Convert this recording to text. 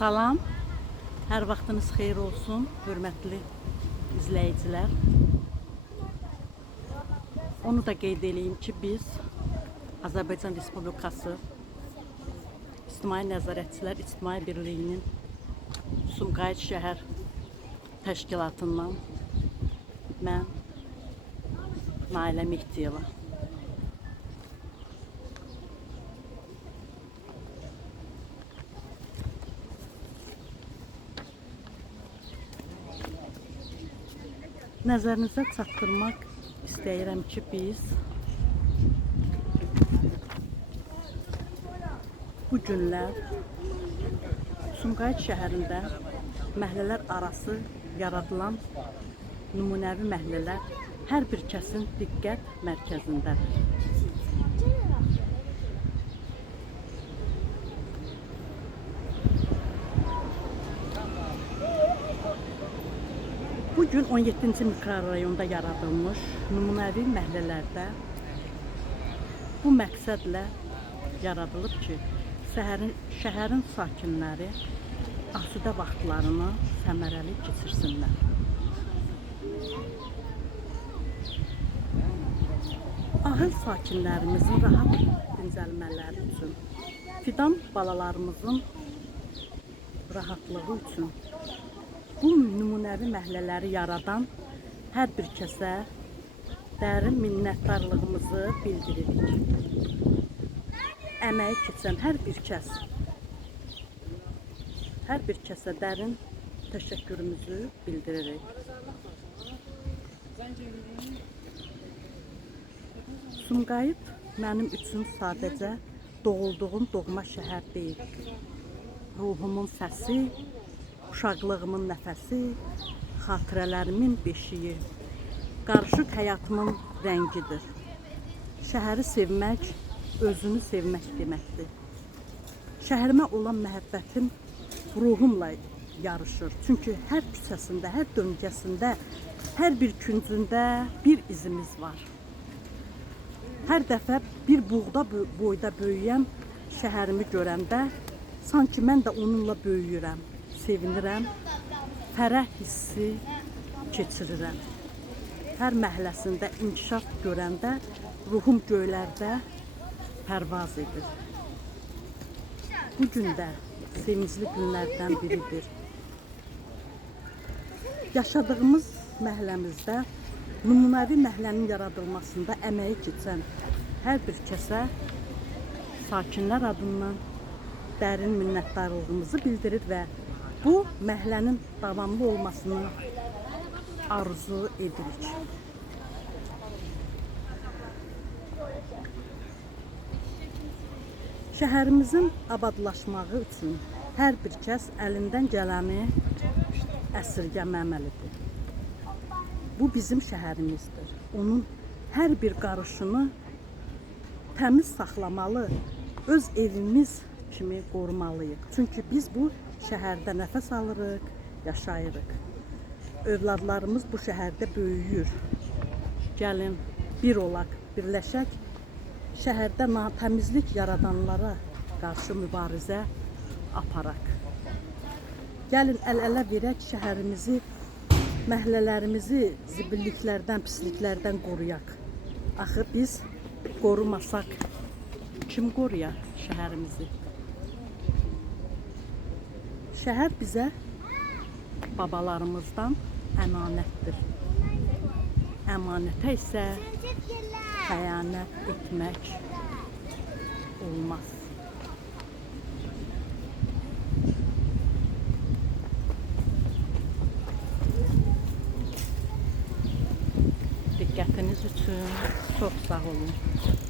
Salam, hər vaxtınız xeyir olsun, hörmətli izləyicilər. Onu da qeyd edeyim ki, biz Azərbaycan Respublikası İctimai Nəzarətçilər İctimai Birliyinin Sumqayıt şəhər təşkilatından mən Nailə Mehdiyeva. Nəzərinizə çatdırmaq istəyirəm ki, biz bu günlər Sumqayıt şəhərində məhəllələr arası yaradılan nümunəvi məhəllələr hər bir kəsin diqqət mərkəzindədir. Bugün 17-ci mikrorayonda yaradılmış nümunəvi məhəllələrdə bu məqsədlə yaradılıb ki, şəhərin sakinləri asudə vaxtlarını səmərəli keçirsinlər. Ahıl sakinlərimizin rahat dincəlmələri üçün, fidan balalarımızın rahatlığı üçün bu nümunəvi məhəllələri yaradan hər bir kəsə dərin minnətdarlığımızı bildiririk. Əməyi keçən hər bir kəsə dərin təşəkkürümüzü bildiririk. Sumqayıt mənim üçün sadəcə doğulduğum doğma şəhər deyil. Ruhumun səsi, uşaqlığımın nəfəsi, xatirələrimin beşiyi, qarışıq həyatımın rəngidir. Şəhəri sevmək, özünü sevmək deməkdir. Şəhərimə olan məhəbbətim ruhumla yarışır. Çünki hər küçəsində, hər döngəsində, hər bir küncündə bir izimiz var. Hər dəfə bir buğda boyda böyüyən şəhərimi görəndə, sanki mən də onunla böyüyürəm, sevinirəm, fərəh hissi keçirirəm. Hər məhəlləsində inkişaf görəndə ruhum göylərdə pərvaz edir. Bu gün də sevincli günlərdən biridir. Yaşadığımız məhəlləmizdə nümunəvi məhəllənin yaradılmasında əməyi keçən hər bir kəsə sakinlər adından dərin minnətdarlığımızı bildirir və bu məhəllənin davamlı olmasını arzu edirik. Şəhərimizin abadlaşmağı üçün hər bir kəs əlindən gələni əsirgəməməlidir. Bu bizim şəhərimizdir. Onun hər bir qarışını təmiz saxlamalı, öz evimiz kimi qorumalıyıq. Çünki biz bu şəhərdə nəfəs alırıq, yaşayırıq. Övladlarımız bu şəhərdə böyüyür. Gəlin, bir olaq, birləşək, şəhərdə natəmizlik yaradanlara qarşı mübarizə aparaq. Gəlin, əl-ələ verək, şəhərimizi, məhəllələrimizi zibilliklərdən, pisliklərdən qoruyaq. Axı biz qorumasaq, kim qoruyar şəhərimizi? Şəhər bizə babalarımızdan əmanətdir. Əmanətə isə xəyanət etmək olmaz. Diqqətiniz üçün çox sağ olun.